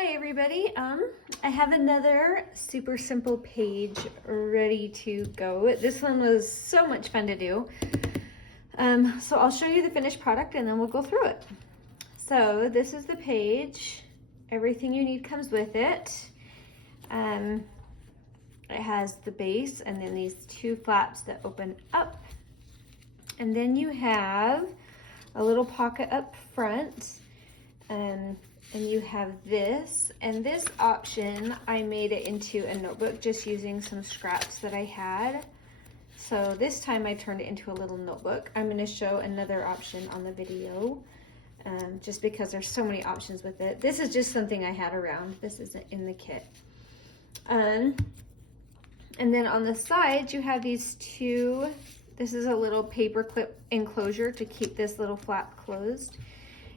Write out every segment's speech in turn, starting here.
Hi everybody, I have another super simple page ready to go. This one was so much fun to do. So I'll show you the finished product and then we'll go through it. So this is the page. Everything you need comes with it. It has the base and then these two flaps that open up. And then you have a little pocket up front. And you have this, and this option, I made it into a notebook just using some scraps that I had. So this time I turned it into a little notebook. I'm gonna show another option on the video, just because there's so many options with it. This is just something I had around. This isn't in the kit. And then on the sides, you have these two, this is a little paper clip enclosure to keep this little flap closed.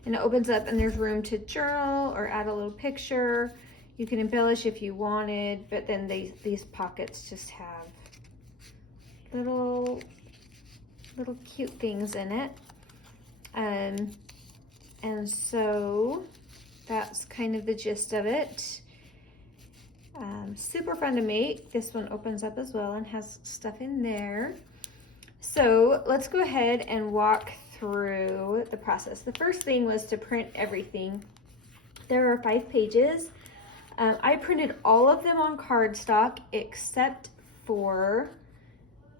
And it opens up and there's room to journal or add a little picture. You can embellish if you wanted, but then these pockets just have little cute things in it. And so that's kind of the gist of it. Super fun to make. This one opens up as well and has stuff in there. So let's go ahead and walk through the process. The first thing was to print everything. There are 5 pages. I printed all of them on cardstock except for,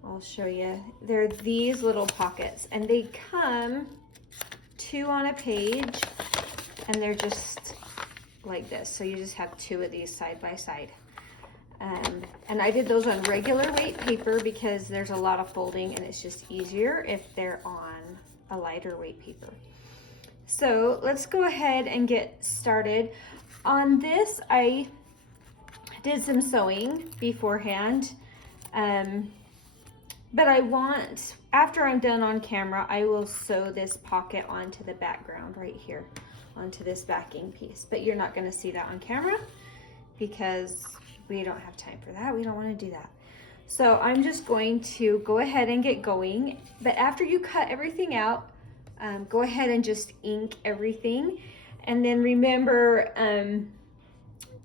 I'll show you, they're these little pockets and they come 2 on a page and they're just like this. So you just have 2 of these side by side. And I did those on regular weight paper because there's a lot of folding and it's just easier if they're on a lighter weight paper. So let's go ahead and get started. On this, I did some sewing beforehand, but I want, after I'm done on camera, I will sew this pocket onto the background right here, onto this backing piece, but you're not gonna see that on camera because we don't have time for that. We don't want to do that. So I'm just going to go ahead and get going. But after you cut everything out, go ahead and just ink everything. And then remember,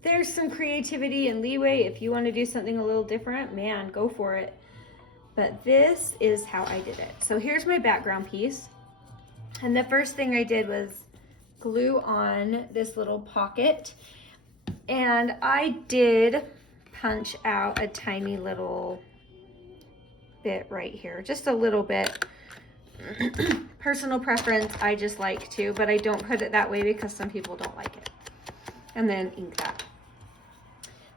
there's some creativity and leeway. If you want to do something a little different, man, go for it. But this is how I did it. So here's my background piece. And the first thing I did was glue on this little pocket. And I did punch out a tiny little bit right here, just a little bit. Personal preference, I just like to, but I don't put it that way because some people don't like it. And then ink that.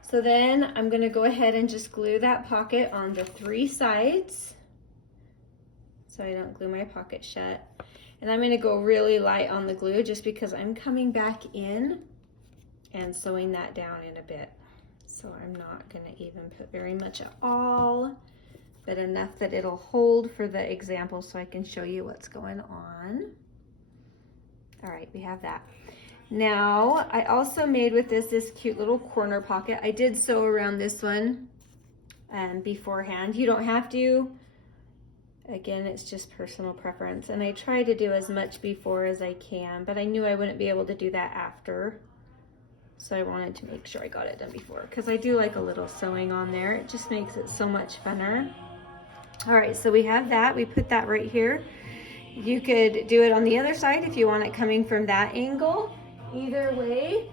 So then I'm gonna go ahead and just glue that pocket on the 3 sides so I don't glue my pocket shut. And I'm gonna go really light on the glue just because I'm coming back in and sewing that down in a bit. So I'm not gonna even put very much at all, but enough that it'll hold for the example so I can show you what's going on. All right, we have that. Now, I also made with this cute little corner pocket. I did sew around this one beforehand. You don't have to. Again, it's just personal preference. And I try to do as much before as I can, but I knew I wouldn't be able to do that after. So I wanted to make sure I got it done before because I do like a little sewing on there. It just makes it so much funner. All right, so we have that. We put that right here. You could do it on the other side if you want it coming from that angle. Either way.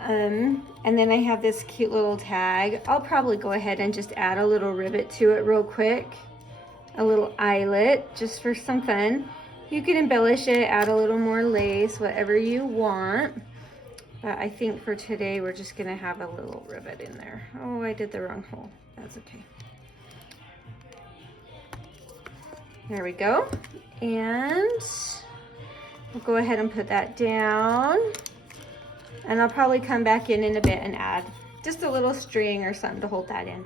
And then I have this cute little tag. I'll probably go ahead and just add a little ribbit to it real quick. A little eyelet just for some fun. You can embellish it, add a little more lace, whatever you want. But I think for today, we're just gonna have a little ribbit in there. Oh, I did the wrong hole. That's okay. There we go. And we'll go ahead and put that down. And I'll probably come back in a bit and add just a little string or something to hold that in.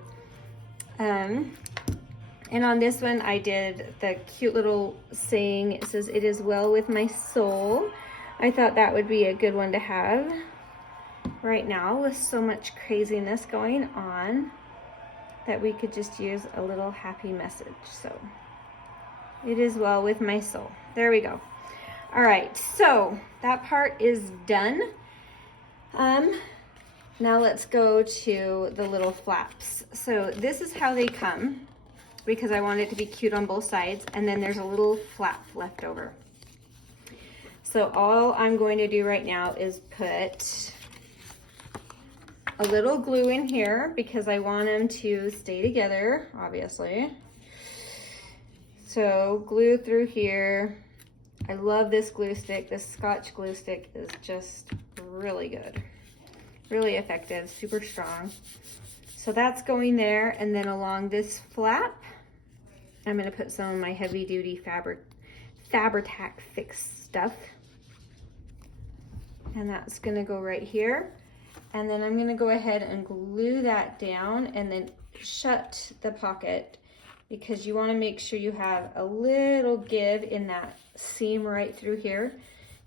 And on this one, I did the cute little saying. It says, "It is well with my soul." I thought that would be a good one to have right now with so much craziness going on that we could just use a little happy message. So, it is well with my soul. There we go. All right, so that part is done. Now let's go to the little flaps. So this is how they come, because I want it to be cute on both sides, and then there's a little flap left over. So all I'm going to do right now is put a little glue in here because I want them to stay together, obviously. So glue through here. I love this glue stick. This Scotch glue stick is just really good, really effective, super strong. So that's going there, and then along this flap, I'm gonna put some of my heavy duty Fabri-Tac fix stuff. And that's gonna go right here. And then I'm gonna go ahead and glue that down and then shut the pocket, because you wanna make sure you have a little give in that seam right through here,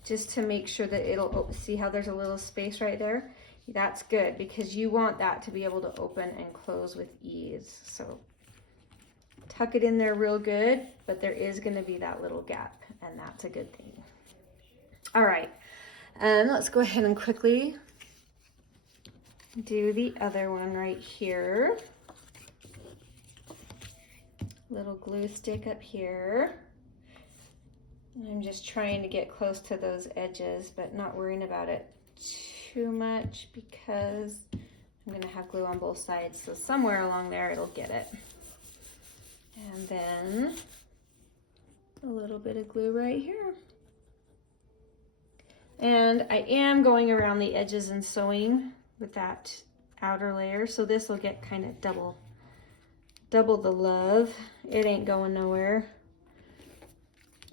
just to make sure that it'll, see how there's a little space right there? That's good, because you want that to be able to open and close with ease. So tuck it in there real good, but there is gonna be that little gap, and that's a good thing. All right, let's go ahead and quickly do the other one right here. Little glue stick up here. And I'm just trying to get close to those edges, but not worrying about it too much because I'm gonna have glue on both sides. So somewhere along there, it'll get it. And then a little bit of glue right here. And I am going around the edges and sewing with that outer layer. So this will get kind of double the love. It ain't going nowhere.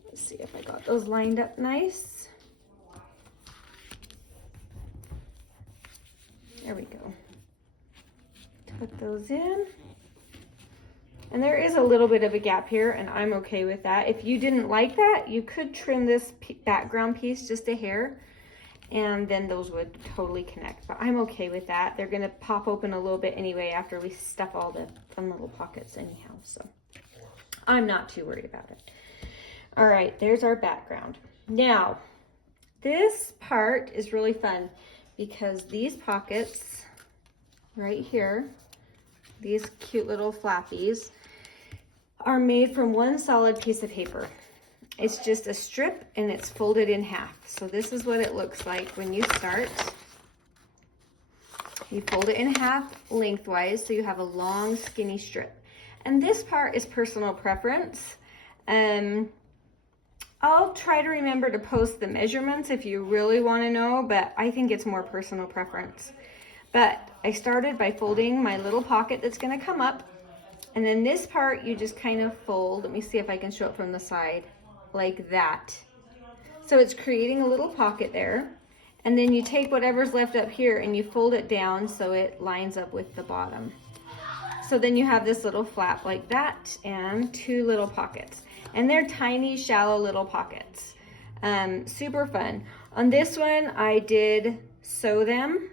Let's see if I got those lined up nice. There we go. Put those in. And there is a little bit of a gap here, and I'm okay with that. If you didn't like that, you could trim this background piece just a hair, and then those would totally connect. But I'm okay with that. They're gonna pop open a little bit anyway after we stuff all the fun little pockets anyhow, so I'm not too worried about it. All right, there's our background. Now, this part is really fun because these pockets right here, these cute little flappies, are made from one solid piece of paper. It's just a strip and it's folded in half. So this is what it looks like when you start. You fold it in half lengthwise so you have a long skinny strip. And this part is personal preference. I'll try to remember to post the measurements if you really want to know, but I think it's more personal preference. But I started by folding my little pocket that's going to come up, and then this part you just kind of fold. Let me see if I can show it from the side, like that. So it's creating a little pocket there, and then you take whatever's left up here and you fold it down so it lines up with the bottom. So then you have this little flap like that and two little pockets, and they're tiny, shallow little pockets. Super fun. On this one I did sew them,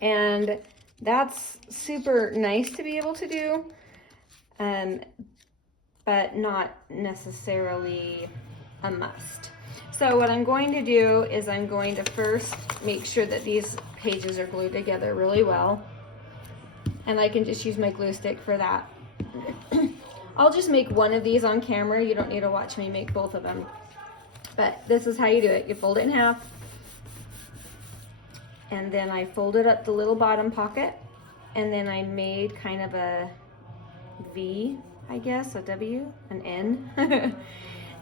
and that's super nice to be able to do, but not necessarily a must. So what I'm going to do is I'm going to first make sure that these pages are glued together really well, and I can just use my glue stick for that. I'll just make one of these on camera. You don't need to watch me make both of them, but this is how you do it. You fold it in half, and then I folded up the little bottom pocket, and then I made kind of a V, I guess, a W, an N,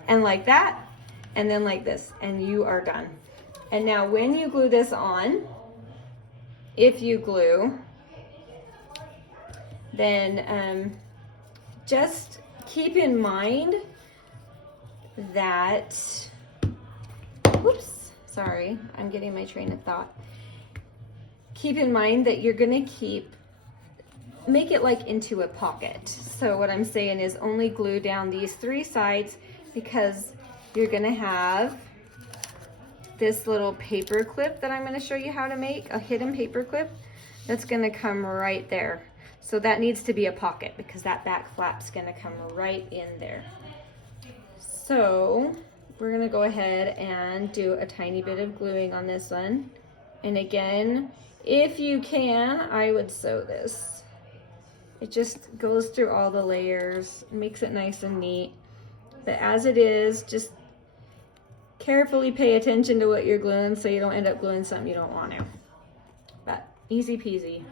and like that, and then like this, and you are done. And now when you glue this on, if you glue, then just keep in mind that, whoops, sorry, I'm getting my train of thought. Keep in mind that you're gonna make it like into a pocket. So what I'm saying is only glue down these three sides, because you're gonna have this little paper clip that I'm gonna show you how to make, a hidden paper clip that's gonna come right there. So that needs to be a pocket because that back flap's gonna come right in there. So we're gonna go ahead and do a tiny bit of gluing on this one, And again, if you can, I would sew this. It just goes through all the layers, makes it nice and neat. But as it is, just carefully pay attention to what you're gluing so you don't end up gluing something you don't want to. But easy peasy.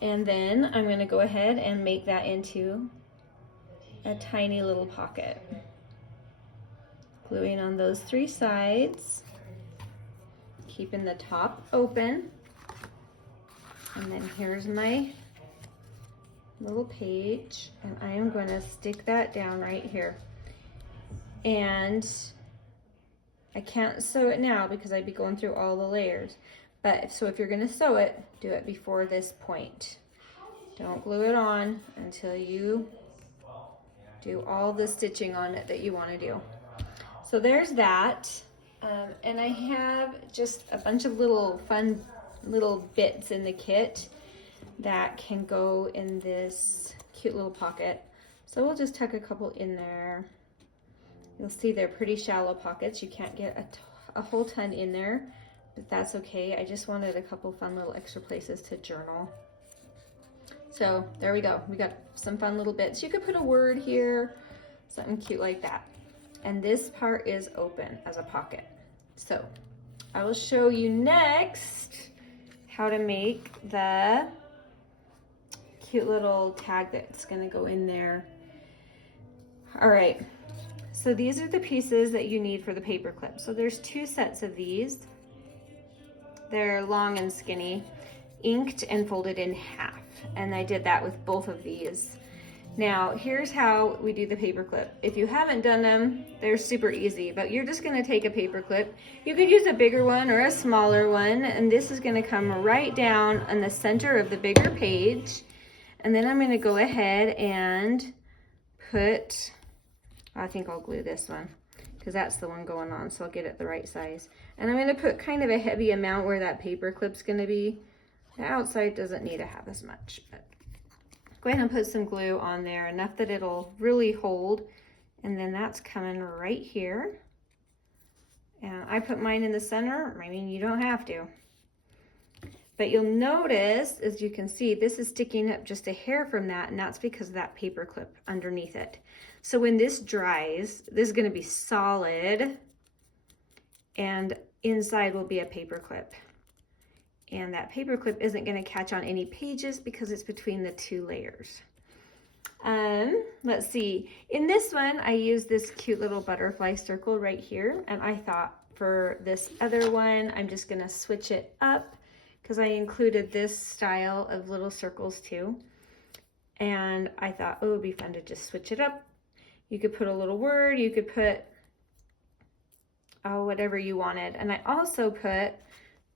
And then I'm going to go ahead and make that into a tiny little pocket. Gluing on those 3 sides, keeping the top open. And then here's my little page, and I am going to stick that down right here. And I can't sew it now because I'd be going through all the layers. But so if you're going to sew it, do it before this point. Don't glue it on until you do all the stitching on it that you want to do. So there's that. And I have just a bunch of little fun little bits in the kit that can go in this cute little pocket. So we'll just tuck a couple in there. You'll see they're pretty shallow pockets. You can't get a whole ton in there, but that's okay. I just wanted a couple fun little extra places to journal. So there we go. We got some fun little bits. You could put a word here, something cute like that. And this part is open as a pocket. So I will show you next how to make the cute little tag that's gonna go in there. All right, so these are the pieces that you need for the paper clip. So there's 2 sets of these. They're long and skinny, inked and folded in half. And I did that with both of these. Now, here's how we do the paper clip. If you haven't done them, they're super easy, but you're just gonna take a paper clip. You could use a bigger one or a smaller one, and this is gonna come right down on the center of the bigger page. And then I'm gonna go ahead and put, I think I'll glue this one because that's the one going on, so I'll get it the right size. And I'm gonna put kind of a heavy amount where that paper clip's gonna be. The outside doesn't need to have as much, but go ahead and put some glue on there, enough that it'll really hold. And then that's coming right here. And I put mine in the center. I mean, you don't have to. But you'll notice, as you can see, this is sticking up just a hair from that, and that's because of that paper clip underneath it. So when this dries, this is gonna be solid, and inside will be a paper clip. And that paper clip isn't going to catch on any pages because it's between the 2 layers. Let's see. In this one, I used this cute little butterfly circle right here. And I thought for this other one, I'm just going to switch it up because I included this style of little circles too. And I thought, oh, it would be fun to just switch it up. You could put a little word. You could put, oh, whatever you wanted. And I also put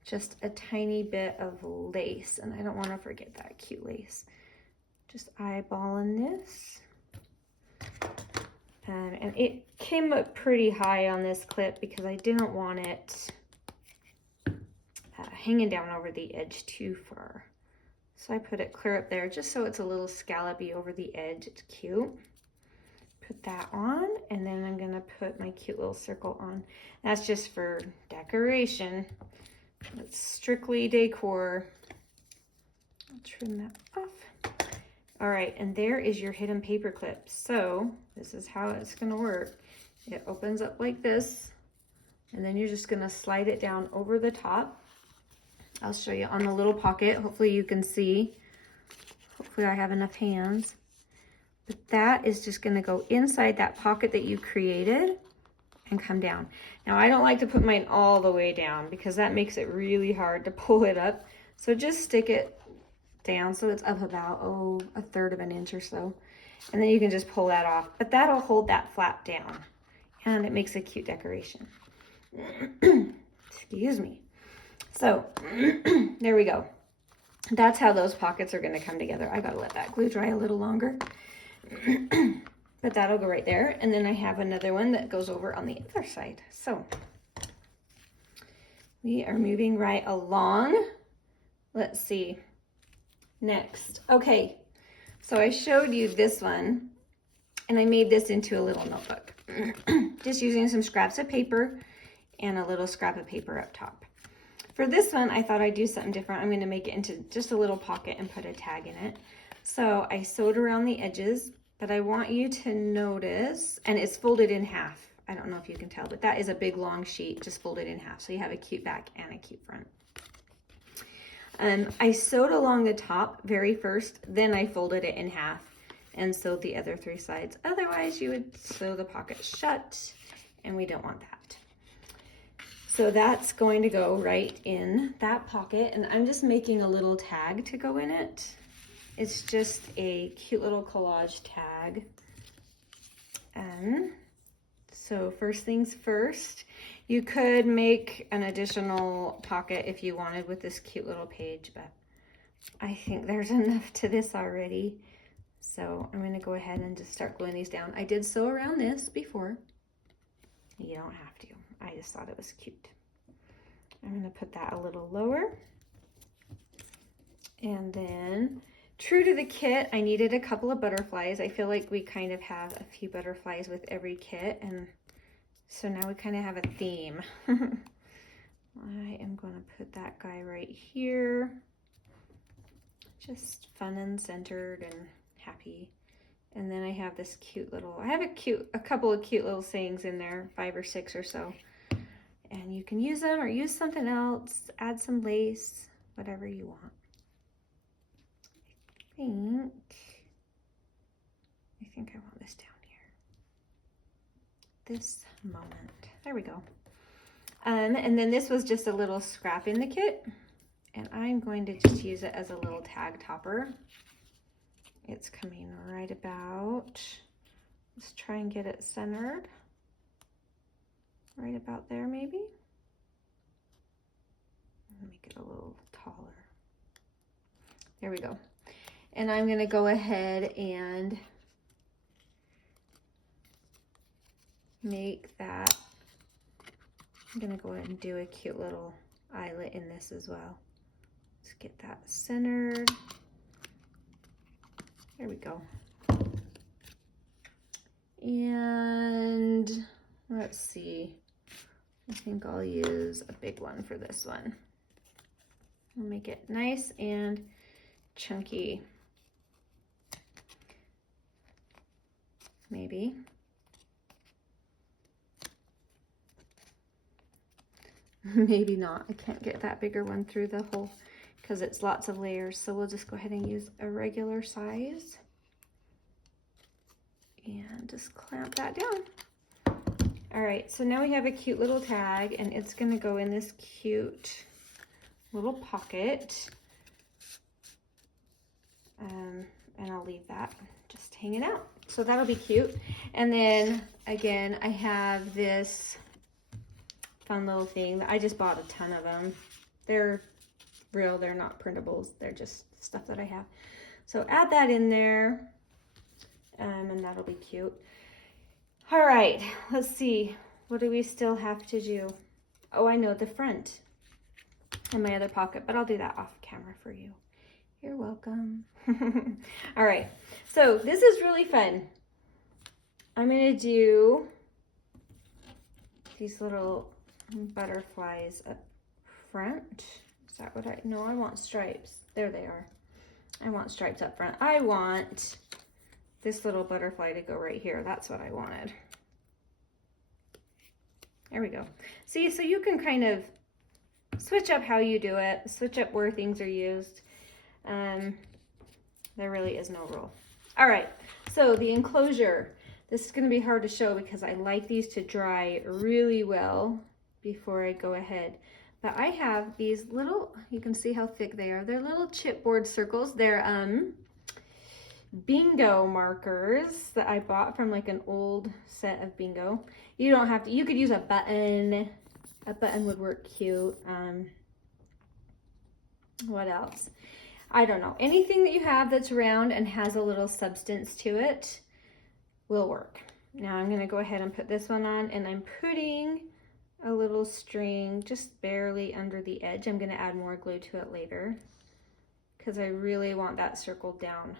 just a tiny bit of lace, and I don't want to forget that cute lace. Just eyeballing this. And it came up pretty high on this clip because I didn't want it hanging down over the edge too far. So I put it clear up there just so it's a little scallopy over the edge. It's cute. Put that on, and then I'm gonna put my cute little circle on. That's just for decoration. It's strictly decor. I'll trim that off. All right, and there is your hidden paper clip. So this is how it's gonna work. It opens up like this, and then you're just gonna slide it down over the top. I'll show you on the little pocket. Hopefully you can see. Hopefully I have enough hands. But that is just gonna go inside that pocket that you created and come down. Now I don't like to put mine all the way down because that makes it really hard to pull it up. So just stick it down so it's up about, oh, 1/3 of an inch or so. And then you can just pull that off. But that'll hold that flap down and it makes a cute decoration. Excuse me. So there we go. That's how those pockets are gonna come together. I gotta let that glue dry a little longer. But that'll go right there. And then I have another one that goes over on the other side. So we are moving right along. Let's see. Next. Okay. So I showed you this one and I made this into a little notebook. Just using some scraps of paper and a little scrap of paper up top. For this one, I thought I'd do something different. I'm going to make it into just a little pocket and put a tag in it. So I sewed around the edges, but I want you to notice, and it's folded in half. I don't know if you can tell, but that is a big long sheet just folded in half. So you have a cute back and a cute front. I sewed along the top very first, then I folded it in half and sewed the other 3 sides. Otherwise you would sew the pocket shut, and we don't want that. So that's going to go right in that pocket, and I'm just making a little tag to go in it. It's just a cute little collage tag. So first things first, you could make an additional pocket if you wanted with this cute little page, but I think there's enough to this already. So I'm gonna go ahead and just start gluing these down. I did sew around this before. You don't have to. I just thought it was cute. I'm gonna put that a little lower. And then, true to the kit, I needed a couple of butterflies. I feel like we kind of have a few butterflies with every kit, and so now we kind of have a theme. I am going to put that guy right here. Just fun and centered and happy. And then I have this cute little, I have a couple of cute little sayings in there, 5 or 6 or so. And you can use them or use something else, add some lace, whatever you want. I think I want this down here. This moment. There we go. And then this was just a little scrap in the kit, and I'm going to just use it as a little tag topper. It's coming right about, let's try and get it centered. Right about there maybe. Make it a little taller. There we go. And I'm going to go ahead and make that, I'm going to go ahead and do a cute little eyelet in this as well. Let's get that centered. There we go. And let's see, I think I'll use a big one for this one. I'll make it nice and chunky. Maybe. Maybe not. I can't get that bigger one through the hole because it's lots of layers. So we'll just go ahead and use a regular size and just clamp that down. All right, so now we have a cute little tag, and it's going to go in this cute little pocket. And I'll leave that just hanging out. So that'll be cute. And then again, I have this fun little thing that I just bought a ton of them. They're real, they're not printables. They're just stuff that I have. So add that in there, and that'll be cute. All right, let's see. What do we still have to do? Oh, I know, the front and my other pocket, but I'll do that off camera for you. You're welcome. All right, so this is really fun. I'm gonna do these little butterflies up front. Is that what no, I want stripes. There they are. I want stripes up front. I want this little butterfly to go right here. That's what I wanted. There we go. See, so you can kind of switch up how you do it, switch up where things are used. There really is no rule. All right, so the enclosure. This is gonna be hard to show because I like these to dry really well before I go ahead. But I have these little, you can see how thick they are. They're little chipboard circles. They're bingo markers that I bought from like an old set of bingo. You don't have to, you could use a button. A button would work cute. What else? I don't know. Anything that you have that's round and has a little substance to it will work. Now I'm going to go ahead and put this one on, and I'm putting a little string just barely under the edge. I'm going to add more glue to it later because I really want that circled down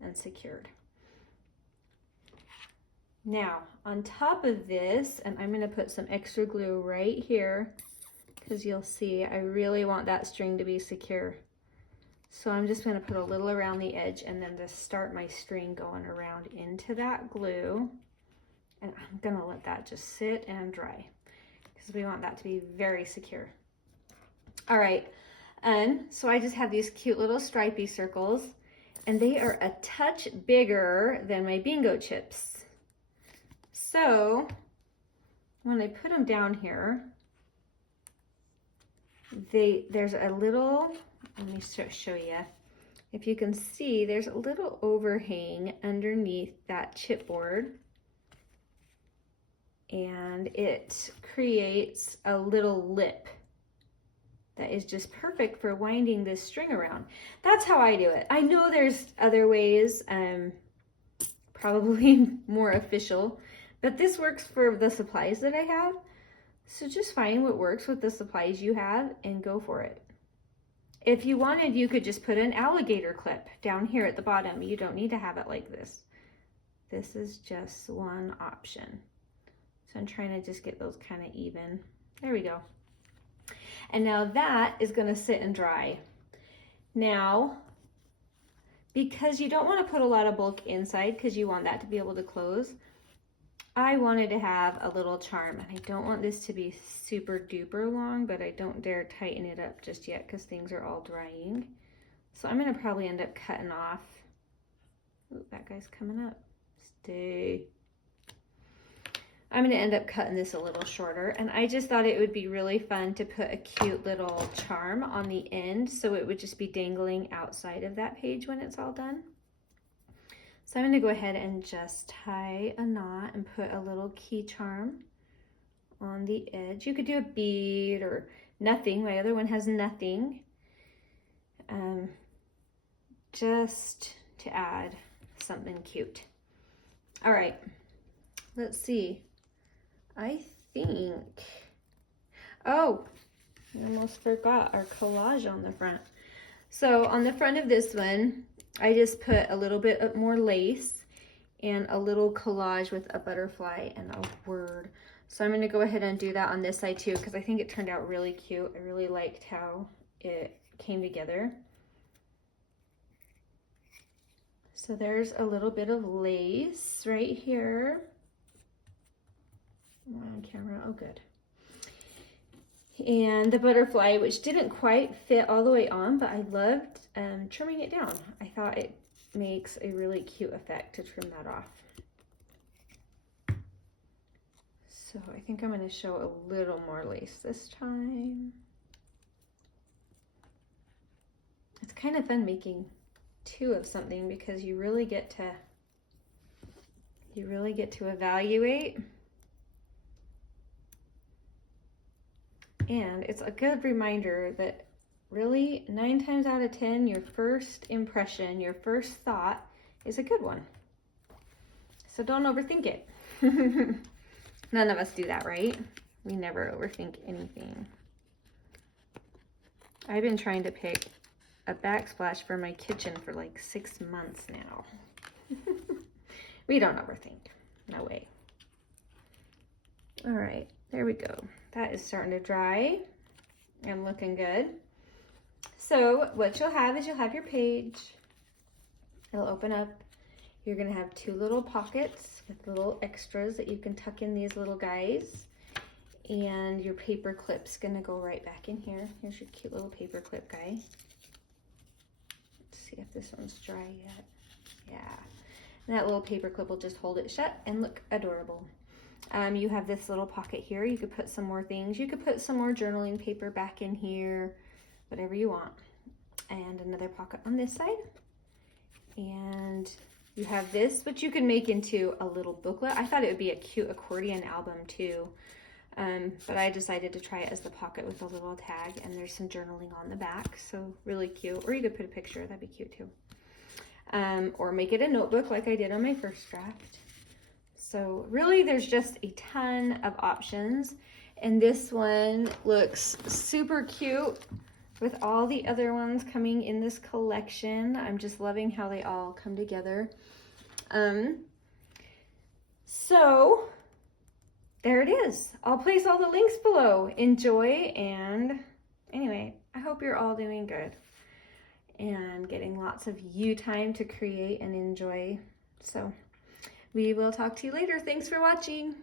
and secured. Now on top of this, and I'm going to put some extra glue right here because you'll see I really want that string to be secure. So I'm just going to put a little around the edge and then just start my string going around into that glue. And I'm going to let that just sit and dry because we want that to be very secure. All right, and so I just have these cute little stripy circles, and they are a touch bigger than my bingo chips. So when I put them down here, there's a little, let me show you. If you can see, there's a little overhang underneath that chipboard, and it creates a little lip that is just perfect for winding this string around. That's how I do it. I know there's other ways, probably more official, but this works for the supplies that I have. So just find what works with the supplies you have and go for it. If you wanted, you could just put an alligator clip down here at the bottom. You don't need to have it like this. This is just one option. So I'm trying to just get those kind of even. There we go. And now that is going to sit and dry. Now, because you don't want to put a lot of bulk inside because you want that to be able to close, I wanted to have a little charm, and I don't want this to be super duper long, but I don't dare tighten it up just yet because things are all drying. So I'm going to probably end up cutting off. Ooh, that guy's coming up. Stay. I'm going to end up cutting this a little shorter, and I just thought it would be really fun to put a cute little charm on the end so it would just be dangling outside of that page when it's all done. So I'm going to go ahead and just tie a knot and put a little key charm on the edge. You could do a bead or nothing. My other one has nothing. Just to add something cute. All right, let's see. I think, oh, I almost forgot our collage on the front. So on the front of this one, I just put a little bit more lace and a little collage with a butterfly and a word. So I'm going to go ahead and do that on this side too because I think it turned out really cute. I really liked how it came together. So there's a little bit of lace right here. On camera, oh good. And the butterfly, which didn't quite fit all the way on, but I loved trimming it down. I thought it makes a really cute effect to trim that off. So I think I'm going to show a little more lace this time. It's kind of fun making two of something because you really get to evaluate. And it's a good reminder that really 9 times out of 10, your first impression, your first thought is a good one. So don't overthink it. None of us do that, right? We never overthink anything. I've been trying to pick a backsplash for my kitchen for like 6 months now. We don't overthink. No way. All right, there we go. That is starting to dry and looking good. So what you'll have is you'll have your page. It'll open up. You're going to have 2 little pockets with little extras that you can tuck in these little guys. And your paper clip's going to go right back in here. Here's your cute little paper clip guy. Let's see if this one's dry yet. Yeah. And that little paper clip will just hold it shut and look adorable. You have this little pocket here. You could put some more things. You could put some more journaling paper back in here, whatever you want. And another pocket on this side. And you have this, which you can make into a little booklet. I thought it would be a cute accordion album too. But I decided to try it as the pocket with a little tag, and there's some journaling on the back, so really cute. Or you could put a picture, that'd be cute too. Or make it a notebook like I did on my first draft. So really there's just a ton of options, and this one looks super cute with all the other ones coming in this collection. I'm just loving how they all come together. So there it is. I'll place all the links below. Enjoy, and anyway, I hope you're all doing good and getting lots of you time to create and enjoy. So we will talk to you later. Thanks for watching.